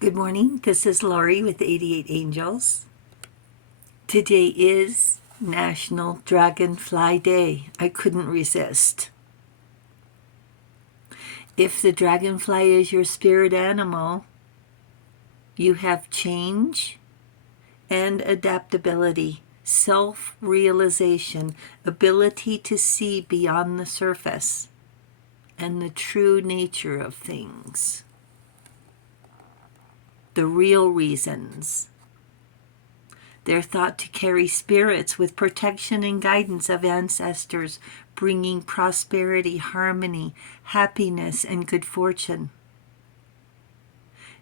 Good morning. This is Lori with 88 Angels. Today is National Dragonfly Day. I couldn't resist. If the dragonfly is your spirit animal, you have change and adaptability, self-realization, ability to see beyond the surface, and the true nature of things. The real reasons. They're thought to carry spirits with protection and guidance of ancestors, bringing prosperity, harmony, happiness, and good fortune.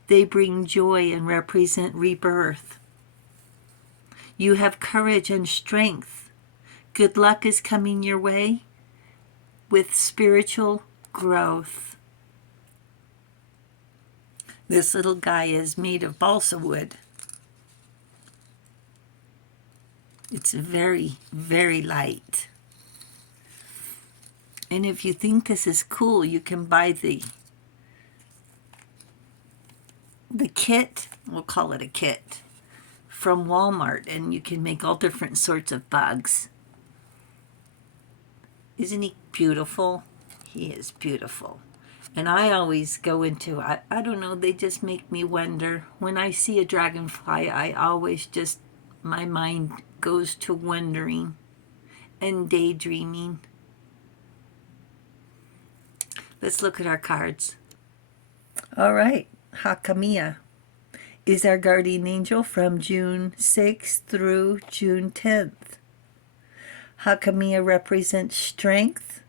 They bring joy and represent rebirth. You have courage and strength. Good luck is coming your way with spiritual growth. This little guy is made of balsa wood. It's very, very light. And if you think this is cool, you can buy the kit, we'll call it a kit, from Walmart, and you can make all different sorts of bugs. Isn't he beautiful? He is beautiful. And I always go into, I don't know, they just make me wonder. When I see a dragonfly, I always just, my mind goes to wondering and daydreaming. Let's look at our cards. All right, Hakamiya is our guardian angel from June 6th through June 10th. Hakamiya represents strength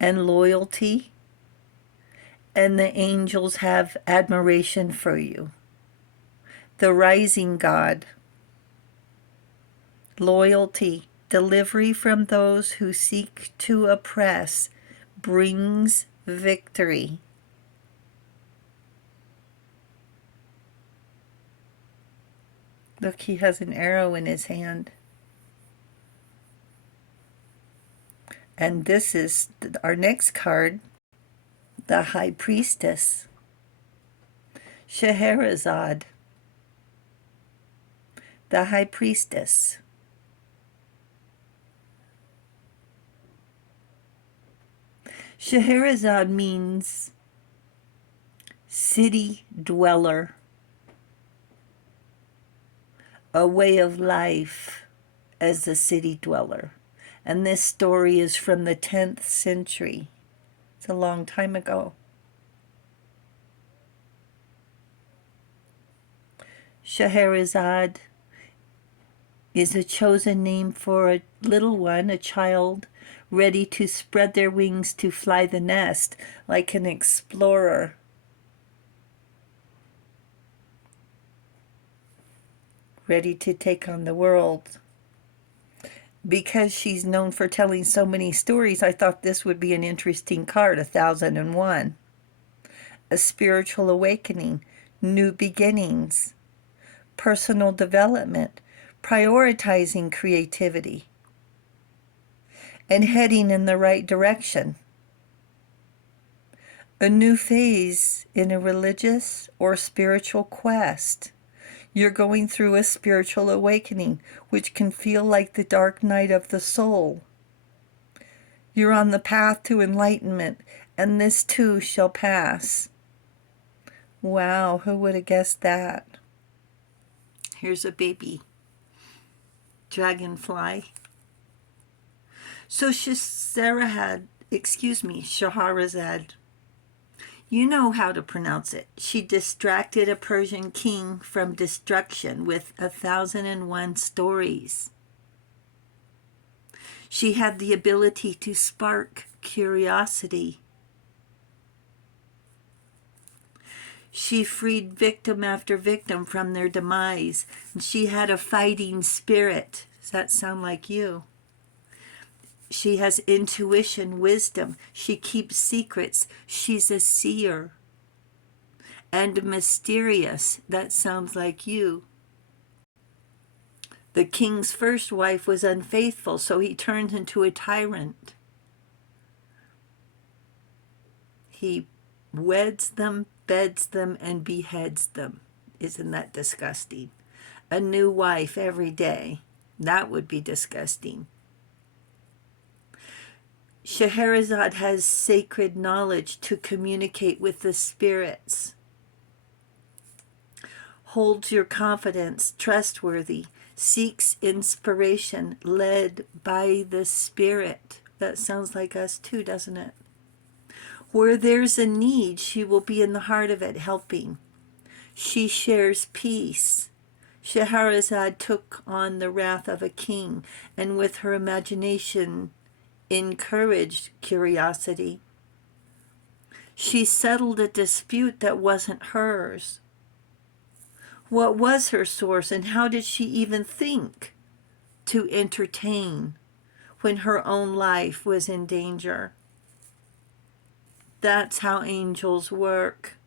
and loyalty, and the angels have admiration for you. The rising god, loyalty, delivery from those who seek to oppress, brings victory. Look, he has an arrow in his hand. And this is our next card, the High Priestess, Scheherazade, the High Priestess. Scheherazade means city dweller, a way of life as a city dweller. And this story is from the 10th century. It's a long time ago. Scheherazade is a chosen name for a little one, a child, ready to spread their wings to fly the nest like an explorer. Ready to take on the world. Because she's known for telling so many stories, I thought this would be an interesting card, 1001. A spiritual awakening, new beginnings, personal development, prioritizing creativity, and heading in the right direction. A new phase in a religious or spiritual quest. You're going through a spiritual awakening, which can feel like the dark night of the soul. You're on the path to enlightenment, and this too shall pass. Wow, who would have guessed that? Here's a baby dragonfly. So Scheherazade, you know how to pronounce it. She distracted a Persian king from destruction with 1001 stories. She had the ability to spark curiosity. She freed victim after victim from their demise. And she had a fighting spirit. Does that sound like you? She has intuition, wisdom. She keeps secrets. She's a seer. And mysterious. That sounds like you. The king's first wife was unfaithful, so he turned into a tyrant. He weds them beds them, and beheads them. Isn't that disgusting? A new wife every day. That would be disgusting. Scheherazade has sacred knowledge to communicate with the spirits. Holds your confidence trustworthy. Seeks inspiration led by the Spirit. That sounds like us too, doesn't it? Where there's a need, she will be in the heart of it, helping. She shares peace. Scheherazade took on the wrath of a king, and with her imagination encouraged curiosity. She settled a dispute that wasn't hers. What was her source, and how did she even think to entertain when her own life was in danger? That's how angels work.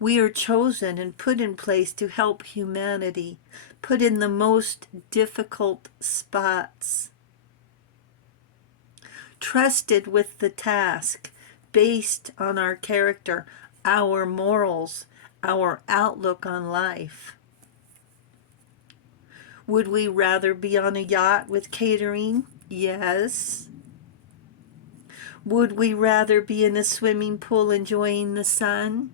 We are chosen and put in place to help humanity, put in the most difficult spots. Trusted with the task, based on our character, our morals, our outlook on life. Would we rather be on a yacht with catering? Yes. Would we rather be in a swimming pool enjoying the sun?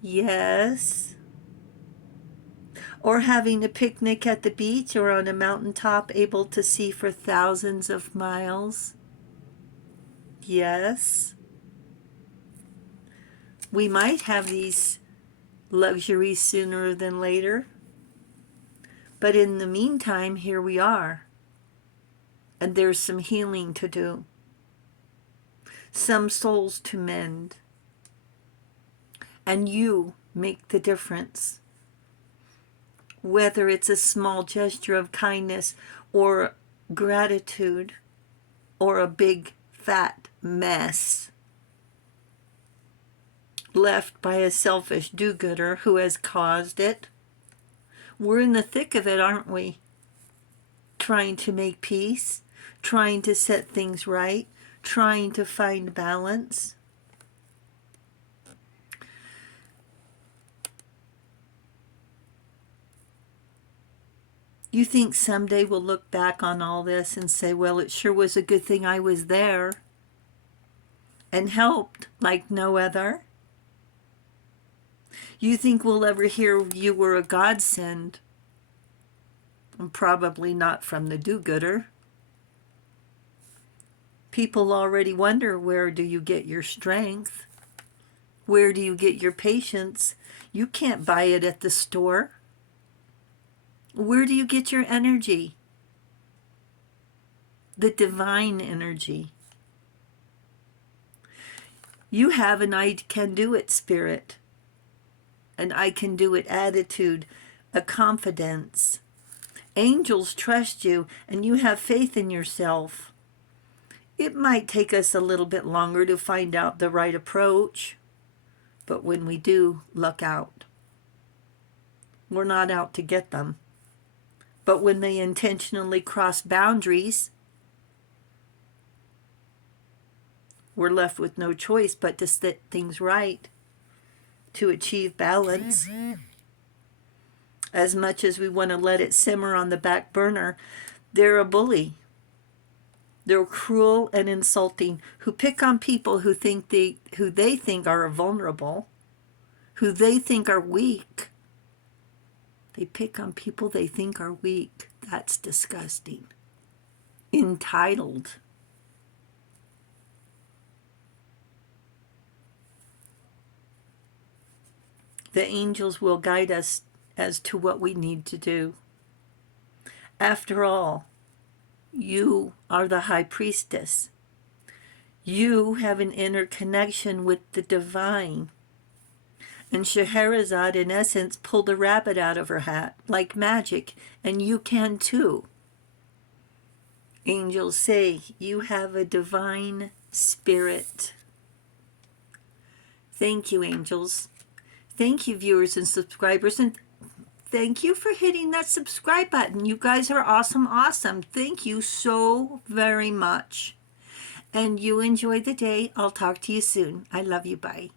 Yes. Or having a picnic at the beach or on a mountaintop able to see for thousands of miles? Yes. We might have these luxuries sooner than later, but in the meantime, here we are, and there's some healing to do, some souls to mend, and you make the difference. Whether it's a small gesture of kindness or gratitude or a big fat mess left by a selfish do-gooder who has caused it. We're in the thick of it, aren't we? Trying to make peace, trying to set things right, trying to find balance. You think someday we'll look back on all this and say, well, it sure was a good thing I was there and helped like no other? You think we'll ever hear you were a godsend? Probably not from the do-gooder. People already wonder, where do you get your strength? Where do you get your patience? You can't buy it at the store. Where do you get your energy? The divine energy. You have an I can do it spirit, an I can do it attitude, a confidence. Angels trust you, and you have faith in yourself. It might take us a little bit longer to find out the right approach, but when we do, look out. We're not out to get them. But when they intentionally cross boundaries, we're left with no choice but to set things right, to achieve balance. As much as we want to let it simmer on the back burner, they're a bully. They're cruel and insulting, who pick on people who they think are vulnerable, who they think are weak. They pick on people they think are weak. That's disgusting. Entitled. The angels will guide us as to what we need to do. After all, you are the high priestess. You have an inner connection with the divine. And Scheherazade, in essence, pulled a rabbit out of her hat, like magic, and you can too. Angels say you have a divine spirit. Thank you, angels. Thank you, viewers and subscribers, and thank you for hitting that subscribe button. You guys are awesome, awesome. Thank you so very much. And you enjoy the day. I'll talk to you soon. I love you. Bye.